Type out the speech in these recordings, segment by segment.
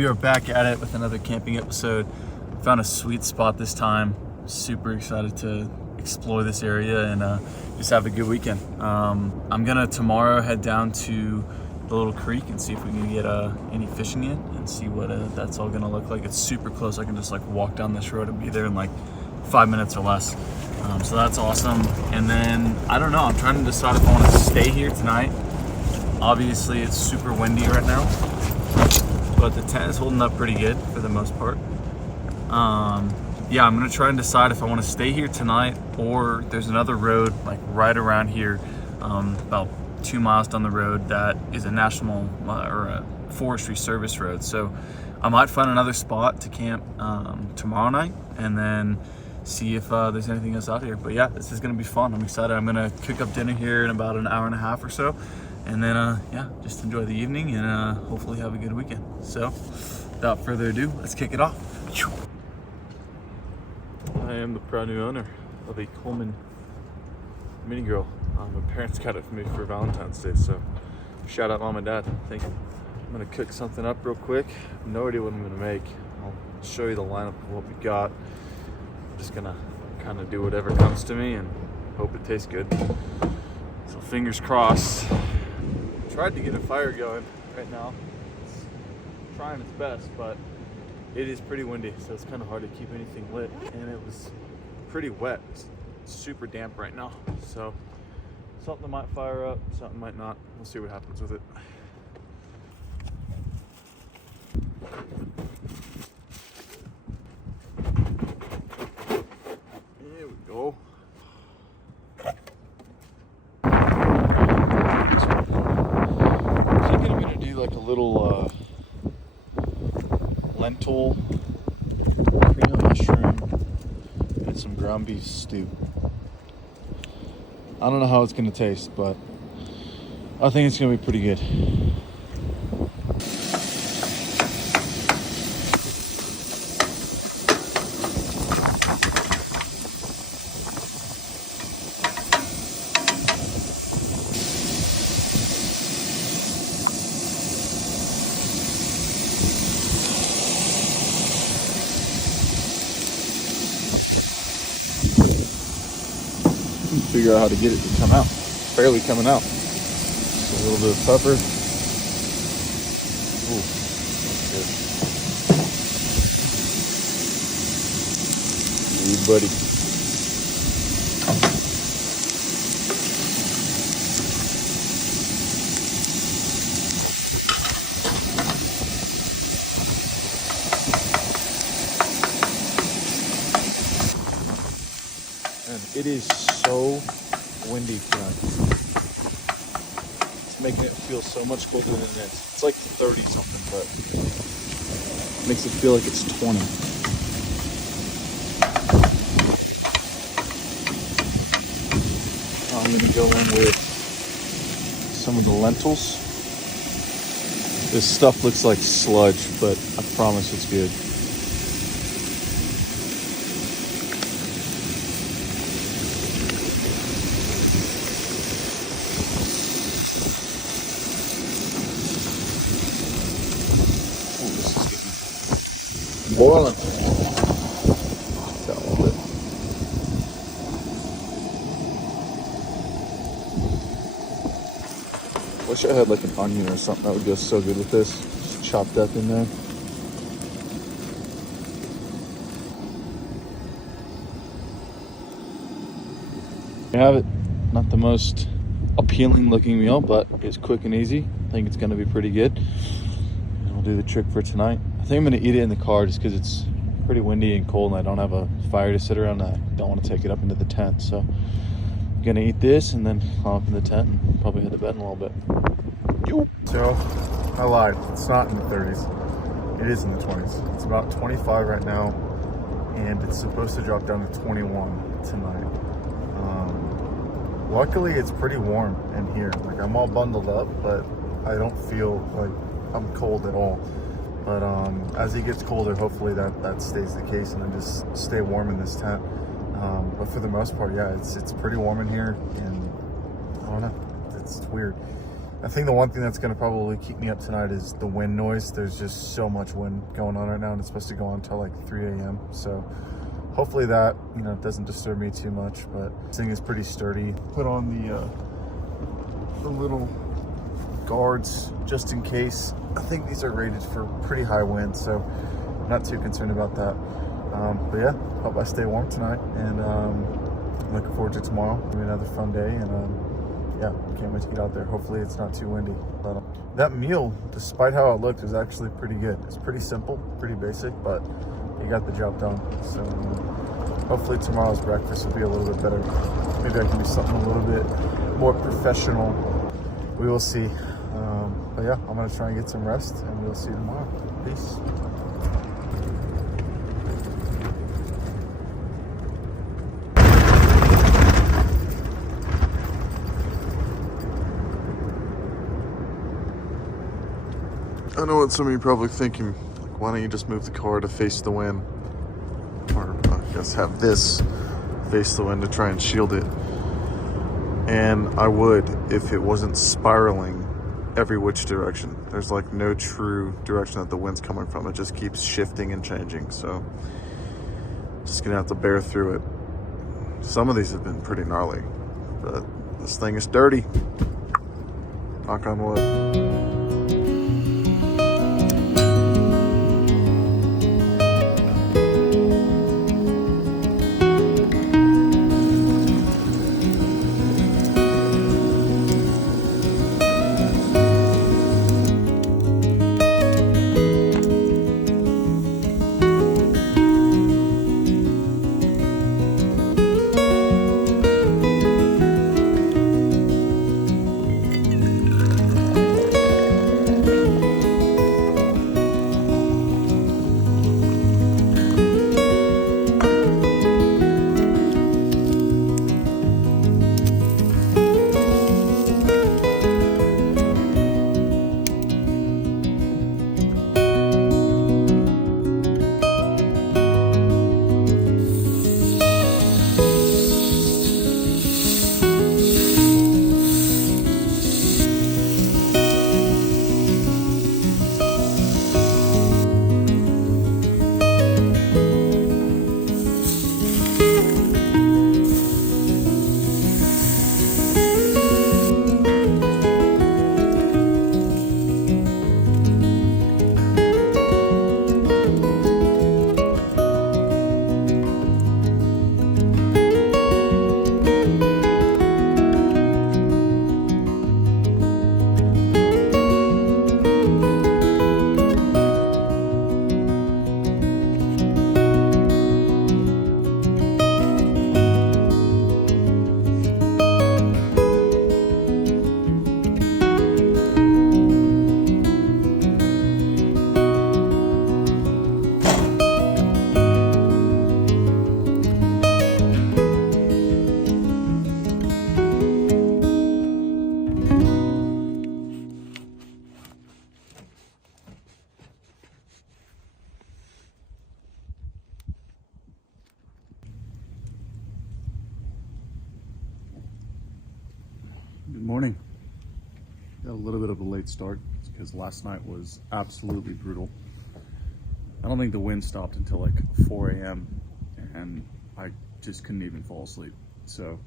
We are back at it with another camping episode. Found a sweet spot this time. Super excited to explore this area and just have a good weekend. I'm gonna tomorrow head down to the little creek and see if we can get any fishing in and see what that's all gonna look like. It's super close. I can just like walk down this road and be there in like 5 minutes or less. So that's awesome. And then I don't know, I'm trying to decide if I want to stay here tonight. Obviously it's super windy right now, but the tent is holding up pretty good for the most part. Yeah, I'm gonna try and decide if I want to stay here tonight, or there's another road like right around here, about 2 miles down the road, that is a national or a forestry service road. So I might find another spot to camp tomorrow night and then see if there's anything else out here. But yeah, this is gonna be fun. I'm excited. I'm gonna cook up dinner here in about an hour and a half or so, and then yeah, just enjoy the evening and hopefully have a good weekend. So without further ado, let's kick it off. I am the proud new owner of a Coleman mini grill. My parents got it for me for Valentine's Day, so shout out mom and dad. Thank you. I'm gonna cook something up real quick. No idea what I'm gonna make. I'll show you the lineup of what we got. I'm just gonna kind of do whatever comes to me and hope it tastes good. So fingers crossed. Tried to get a fire going right now. It's trying its best, but it is pretty windy, so it's kind of hard to keep anything lit. And it was pretty wet. It's super damp right now. So something might fire up, something might not. We'll see what happens with it. There we go. I think I'm gonna do like a little lentil, cream of mushroom, and some ground beef stew. I don't know how it's gonna taste, but I think it's gonna be pretty good. Figure out how to get it to come out. It's barely coming out. Just a little bit of pepper. Ooh, that's good. Ooh, buddy. And it is so windy tonight. It's making it feel so much colder than it is. It's like 30 something, but it makes it feel like it's 20. I'm gonna go in with some of the lentils. This stuff looks like sludge, but I promise it's good. Boiling. Got a little bit. Wish I had like an onion or something that would go so good with this. Just chop that in there. You have it. Not the most appealing looking meal, but it's quick and easy. I think it's gonna be pretty good. And we'll do the trick for tonight. I think I'm gonna eat it in the car just because it's pretty windy and cold and I don't have a fire to sit around. I don't want to take it up into the tent. So I'm gonna eat this and then climb up in the tent and probably head to bed in a little bit. So I lied. It's not in the 30s. It is in the 20s. It's about 25 right now, and it's supposed to drop down to 21 tonight. Luckily, it's pretty warm in here. Like, I'm all bundled up, but I don't feel like I'm cold at all. But as it gets colder, hopefully that stays the case, and I just stay warm in this tent. But for the most part, yeah, it's pretty warm in here, and I don't know, it's weird. I think the one thing that's going to probably keep me up tonight is the wind noise. There's just so much wind going on right now, and it's supposed to go on until like 3 a.m. So hopefully that, you know, doesn't disturb me too much. But this thing is pretty sturdy. Put on the little guards just in case. I think these are rated for pretty high wind, so not too concerned about that. But yeah, hope I stay warm tonight, and looking forward to tomorrow. It'll be another fun day, and yeah, can't wait to get out there. Hopefully it's not too windy. But that meal, despite how it looked, was actually pretty good. It's pretty simple, pretty basic, but you got the job done. So hopefully tomorrow's breakfast will be a little bit better. Maybe I can do something a little bit more professional. We will see. But yeah, I'm gonna try and get some rest, and we'll see you tomorrow. Peace. I know what some of you are probably thinking, like, why don't you just move the car to face the wind? Or I guess have this face the wind to try and shield it. And I would if it wasn't spiraling every which direction. There's like no true direction that the wind's coming from. It just keeps shifting and changing. So just gonna have to bear through it. Some of these have been pretty gnarly, but this thing is dirty. Knock on wood. Good morning. Got a little bit of a late start because last night was absolutely brutal. I don't think the wind stopped until like 4 a.m. and I just couldn't even fall asleep. So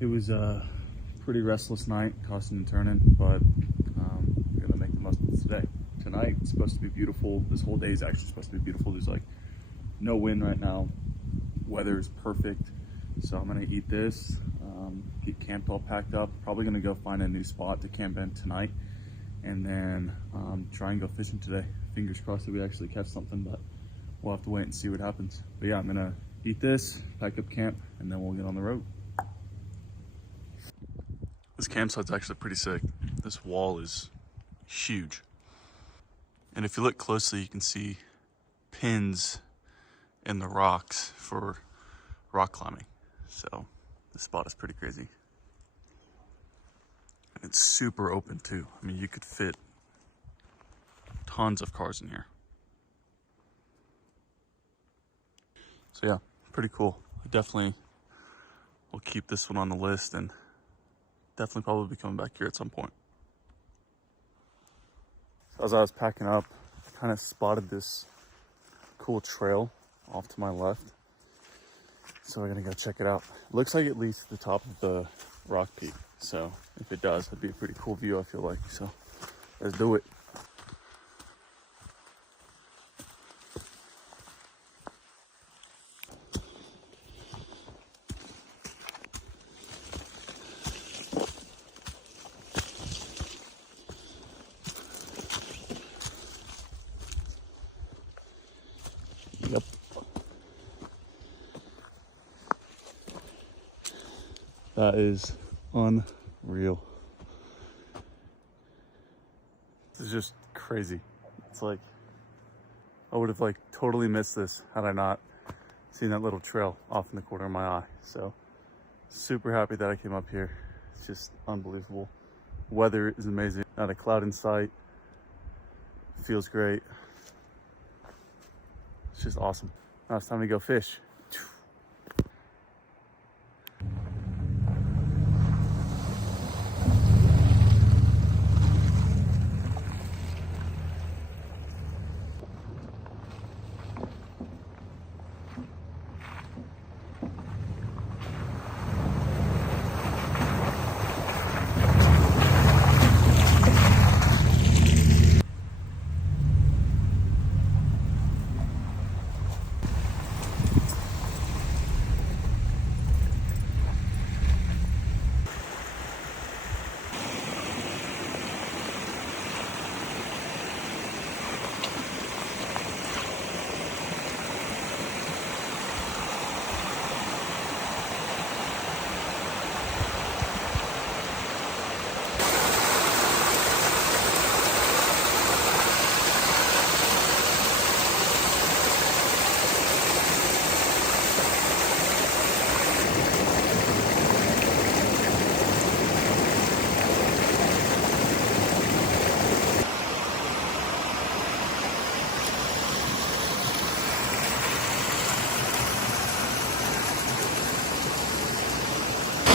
it was a pretty restless night, tossing and turning, but we're gonna make the most of it today. Tonight it's supposed to be beautiful. This whole day is actually supposed to be beautiful. There's like no wind right now. Weather is perfect. So I'm gonna eat this, get camped all packed up. Probably gonna go find a new spot to camp in tonight, and then try and go fishing today. Fingers crossed that we actually catch something, but we'll have to wait and see what happens. But yeah, I'm gonna eat this, pack up camp, and then we'll get on the road. This campsite's actually pretty sick. This wall is huge. And if you look closely, you can see pins in the rocks for rock climbing. So this spot is pretty crazy. And it's super open too. I mean, you could fit tons of cars in here. So yeah, pretty cool. I definitely will keep this one on the list and definitely probably be coming back here at some point. as I was packing up, I kind of spotted this cool trail off to my left. So we're gonna go check it out. It looks like it leads to the top of the rock peak. So if it does, it'd be a pretty cool view, I feel like. So let's do it. Yep. That is unreal. This is just crazy. It's like, I would have like totally missed this had I not seen that little trail off in the corner of my eye. So super happy that I came up here. It's just unbelievable. Weather is amazing. Not a cloud in sight. Feels great. It's just awesome. Now it's time to go fish.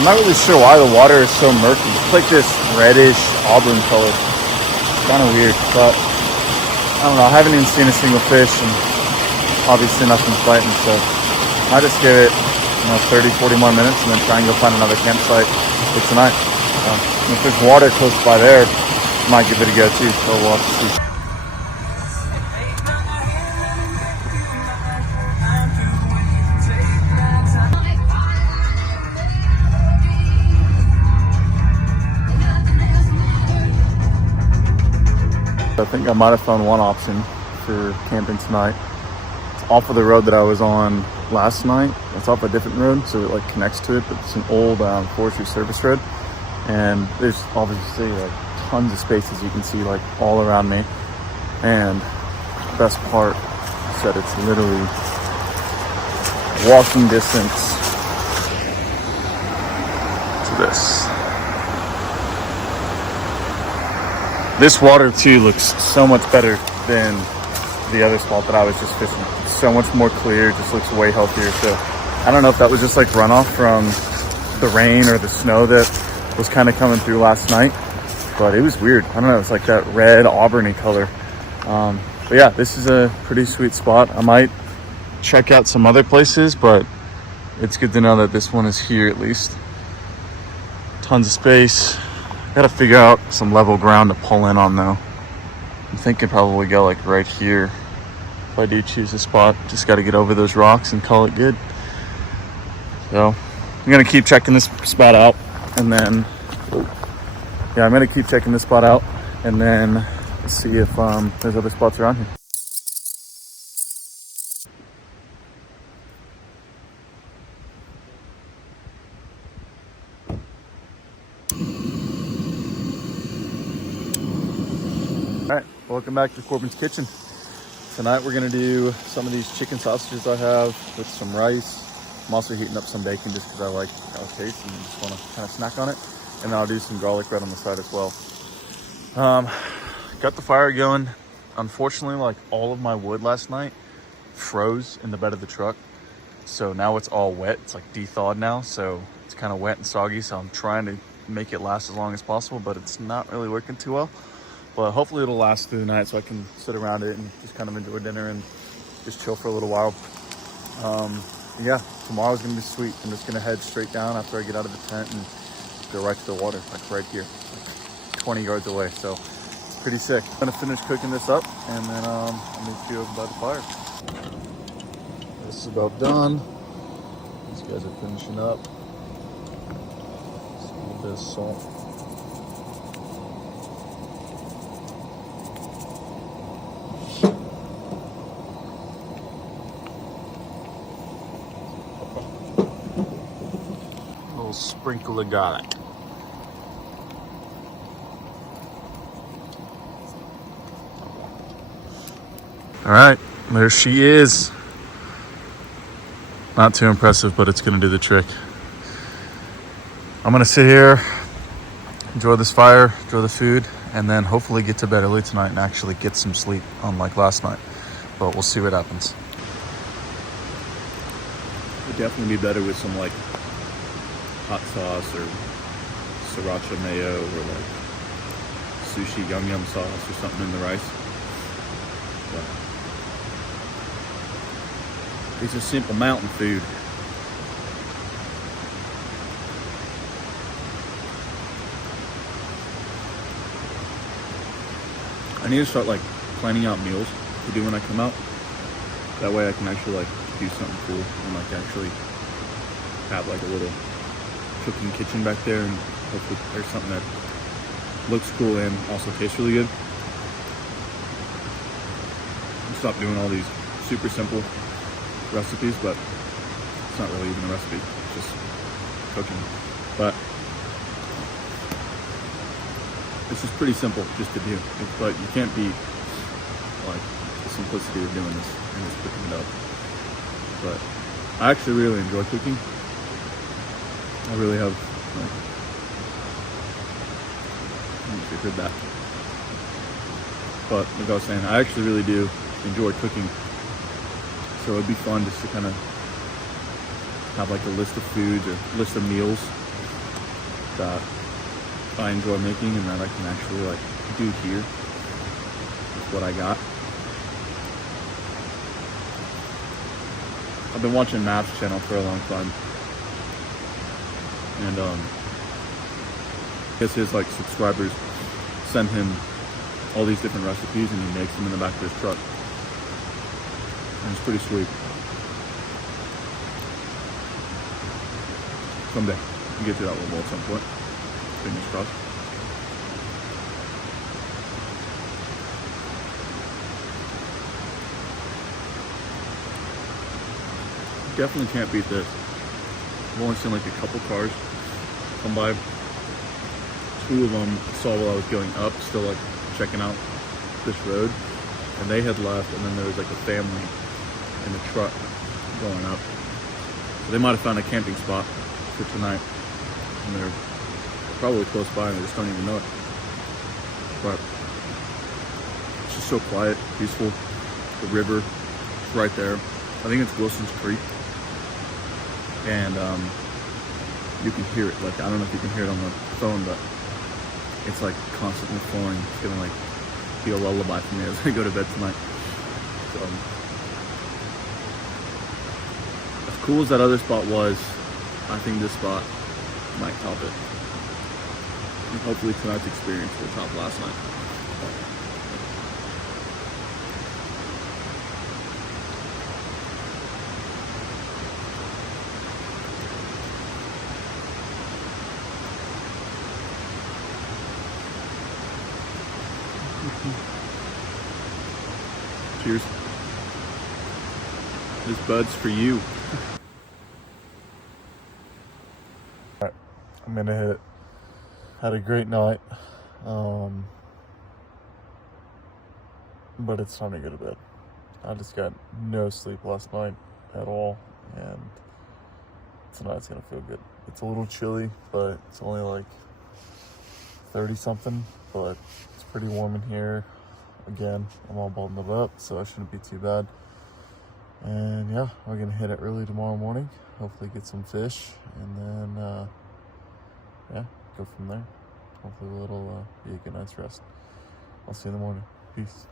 I'm not really sure why the water is so murky. It's like this reddish auburn color. It's kind of weird, but I don't know. I haven't even seen a single fish, and obviously nothing's biting, so I just give it 30, 40 more minutes and then try and go find another campsite for tonight. If there's water close by there, I might give it a go too, so we'll have to see. I think I might have found one option for camping tonight. It's off of the road that I was on last night. It's off a different road, so it like connects to it, but it's an old forestry service road. And there's obviously like tons of space, as you can see, like all around me. And the best part is that it's literally walking distance to this. This water too looks so much better than the other spot that I was just fishing. It's so much more clear, just looks way healthier. So I don't know if that was just like runoff from the rain or the snow that was kind of coming through last night, but it was weird. I don't know, it's like that red auburny color. But yeah, this is a pretty sweet spot. I might check out some other places, but it's good to know that this one is here at least. Tons of space. Gotta figure out some level ground to pull in on though. I'm thinking probably go like right here if I do choose a spot. Just gotta get over those rocks and call it good. So I'm gonna keep checking this spot out, and then I'm gonna keep checking this spot out, and then see if there's other spots around here. All right, welcome back to Corbin's Kitchen. Tonight we're gonna do some of these chicken sausages I have with some rice. I'm also heating up some bacon just because I like how it tastes and just want to kind of snack on it. And then I'll do some garlic bread on the side as well. Got the fire going. Unfortunately, like all of my wood last night froze in the bed of the truck. So now it's all wet. It's like de-thawed now. So it's kind of wet and soggy. So I'm trying to make it last as long as possible, but it's not really working too well. But hopefully it'll last through the night so I can sit around it and just kind of enjoy dinner and just chill for a little while. Yeah, tomorrow's gonna be sweet. I'm just gonna head straight down after I get out of the tent and go right to the water, like right here, like 20 yards away. So it's pretty sick. I'm gonna finish cooking this up and then I'm gonna be over by the fire. This is about done. These guys are finishing up. Just a little bit of salt. Sprinkle of garlic. All right, there she is. Not too impressive, but it's gonna do the trick. I'm gonna sit here, enjoy this fire, enjoy the food, and then hopefully get to bed early tonight and actually get some sleep, unlike last night. But we'll see what happens. Would definitely be better with some like hot sauce or sriracha mayo or like sushi yum yum sauce or something in the rice. But these are simple mountain food. I need to start like planning out meals to do when I come out. That way I can actually like do something cool and like actually have like a little cooking kitchen back there, and hopefully there's something that looks cool and also tastes really good. I'll stop doing all these super simple recipes, but it's not really even a recipe, it's just cooking. But this is pretty simple just to do, but you can't beat like the simplicity of doing this and just cooking it up. But I actually really enjoy cooking. I really have, like, I don't know if you heard that. But like I was saying, I actually really do enjoy cooking. So it'd be fun just to kind of have like a list of foods or list of meals that I enjoy making and that I can actually like do here with what I got. I've been watching Matt's channel for a long time. And I guess his like subscribers send him all these different recipes and he makes them in the back of his truck. And it's pretty sweet. Someday we'll get to that level at some point. Fingers crossed. Definitely can't beat this. I've only seen like a couple cars come by. Two of them I saw while I was going up, still like checking out this road, and they had left, and then there was like a family in the truck going up. So they might have found a camping spot for tonight, and they're probably close by and they just don't even know it. But it's just so quiet, peaceful. The river is right there. I think it's Wilson's Creek. And you can hear it. Like, I don't know if you can hear it on the phone, but it's like constantly flowing. It's gonna like be a lullaby for me as I go to bed tonight. So as cool as that other spot was, I think this spot might top it. And hopefully tonight's experience will top last night. Cheers. This bud's for you. Alright, I'm gonna hit. Had a great night. But it's time to go to bed. I just got no sleep last night at all, and tonight's gonna feel good. It's a little chilly, but it's only like 30 something, but it's pretty warm in here. Again, I'm all bundled up, so it shouldn't be too bad. And yeah, we're gonna hit it early tomorrow morning, hopefully get some fish, and then yeah, go from there. Hopefully it'll be a good night's rest. I'll see you in the morning. Peace.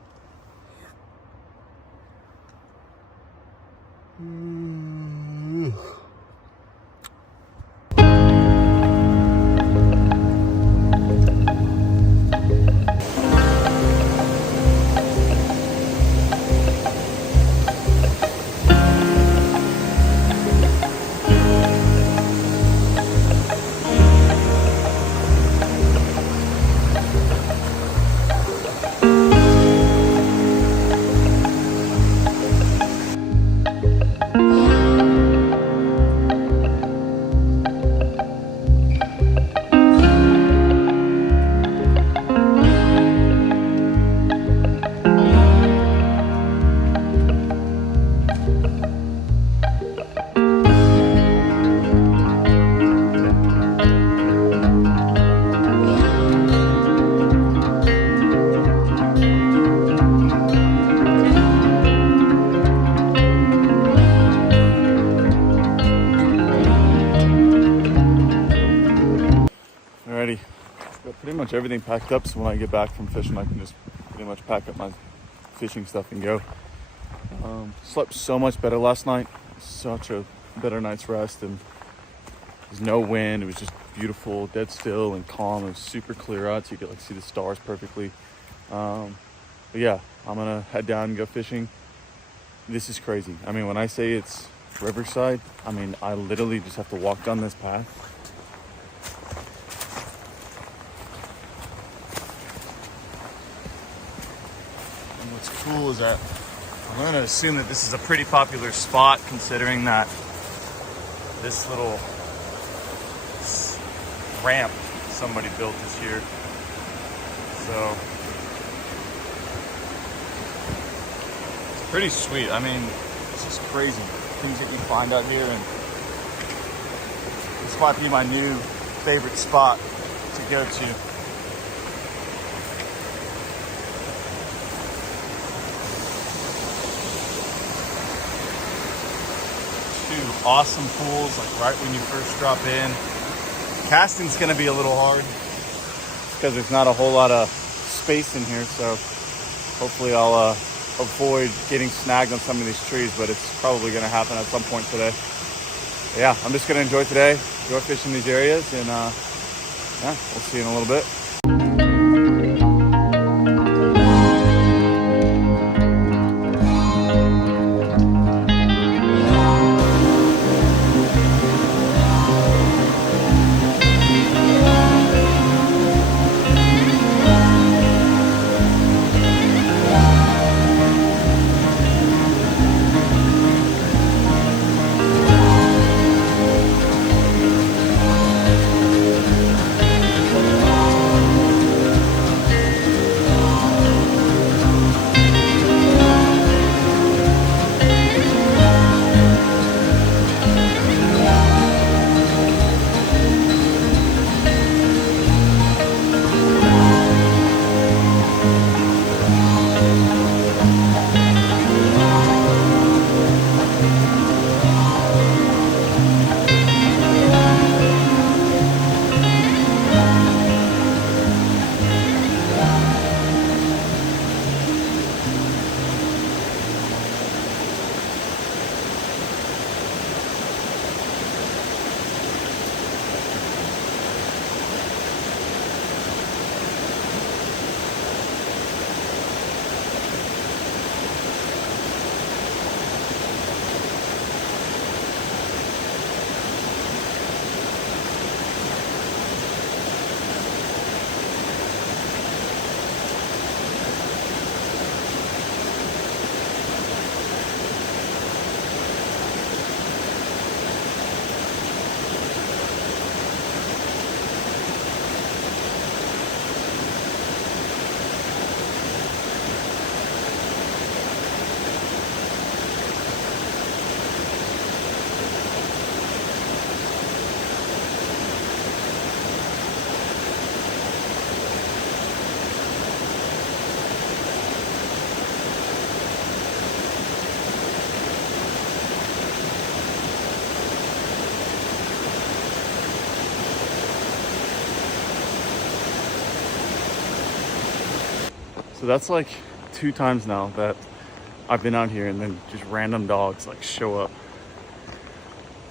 Alrighty, got pretty much everything packed up, so when I get back from fishing I can just pretty much pack up my fishing stuff and go. Slept so much better last night, such a better night's rest, and there's no wind. It was just beautiful, dead still and calm. It was super clear out, so you could like see the stars perfectly. But yeah, I'm gonna head down and go fishing. This is crazy. I mean, when I say it's riverside, I mean I literally just have to walk down this path. And what's cool is that I'm going to assume that this is a pretty popular spot, considering that this little ramp somebody built this year. So it's pretty sweet. I mean, it's just crazy things that you find out here, and this might be my new favorite spot to go to. Awesome pools, like right when you first drop in. Casting's gonna be a little hard because there's not a whole lot of space in here, so hopefully I'll avoid getting snagged on some of these trees, but it's probably gonna happen at some point today. But yeah, I'm just gonna enjoy today, go fish in these areas, and yeah, we'll see you in a little bit. So that's like 2 times now that I've been out here and then just random dogs like show up.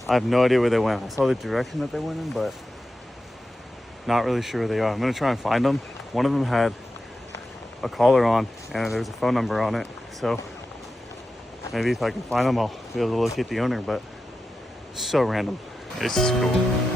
I have no idea where they went. I saw the direction that they went in, but not really sure where they are. I'm gonna try and find them. One of them had a collar on and there's a phone number on it. So maybe if I can find them, I'll be able to locate the owner, but so random. This is cool.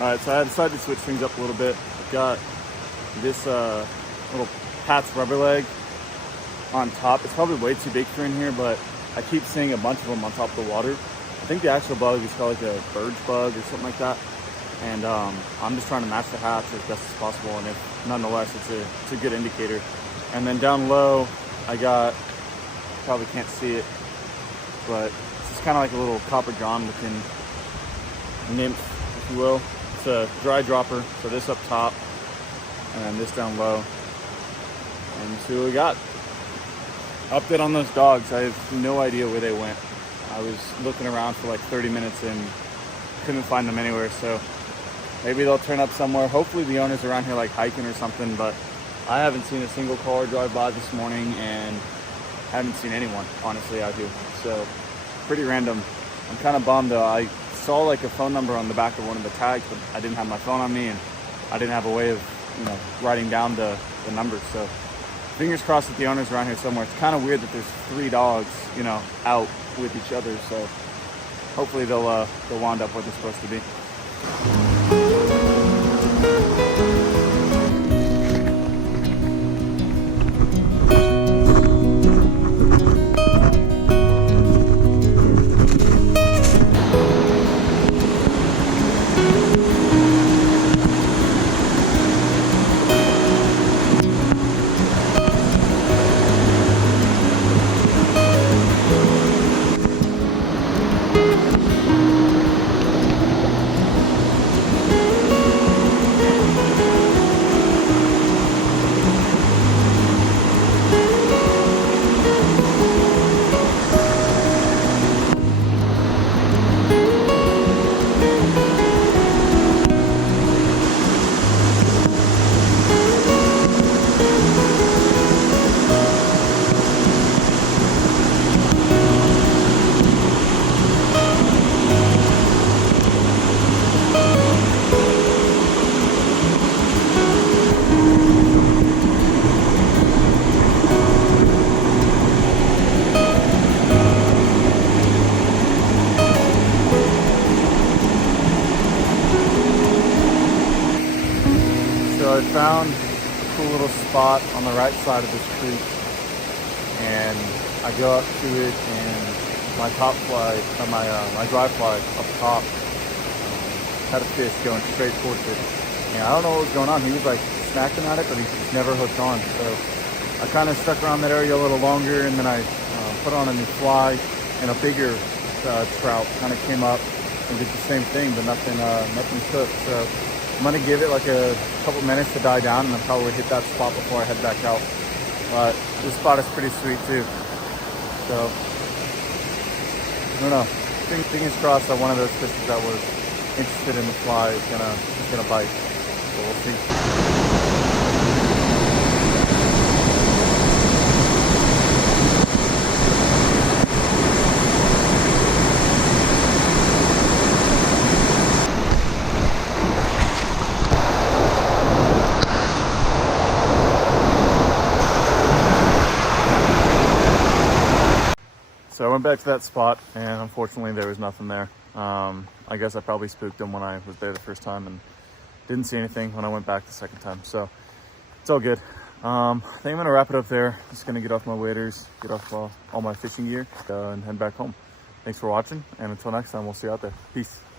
Alright, so I decided to switch things up a little bit. I've got this little Pat's rubber leg on top. It's probably way too big for in here, but I keep seeing a bunch of them on top of the water. I think the actual bug is called like a bird's bug or something like that. And I'm just trying to match the hatch as best as possible, and if nonetheless it's a good indicator. And then down low, I got, probably can't see it, but it's kind of like a little copper john looking nymph, if you will. It's a dry dropper, so this up top and then this down low. And see what we got. Update on those dogs. I have no idea where they went. I was looking around for like 30 minutes and couldn't find them anywhere, so maybe they'll turn up somewhere. Hopefully the owner's around here like hiking or something, but I haven't seen a single car drive by this morning and haven't seen anyone honestly out here. So pretty random. I'm kind of bummed though. I saw like a phone number on the back of one of the tags, but I didn't have my phone on me and I didn't have a way of, writing down the numbers. So fingers crossed that the owner's around here somewhere. It's kind of weird that there's 3 dogs, out with each other. So hopefully they'll wind up where they're supposed to be. I found a cool little spot on the right side of this creek, and I go up to it, and my top fly, or my dry fly up top, had a fish going straight towards it. And I don't know what was going on. He was like smacking at it, but he just never hooked on. So I kind of stuck around that area a little longer, and then I put on a new fly, and a bigger trout kind of came up and did the same thing, but nothing cooked. So I'm gonna give it like a couple minutes to die down, and then probably hit that spot before I head back out. But this spot is pretty sweet too. So I don't know. Fingers crossed that one of those fishes that was interested in the fly is gonna bite. So we'll see. So I went back to that spot, and unfortunately there was nothing there. I guess I probably spooked them when I was there the first time and didn't see anything when I went back the second time. So it's all good. I think I'm gonna wrap it up there. Just gonna get off my waders, get off all my fishing gear, and head back home. Thanks for watching, and until next time, we'll see you out there. Peace.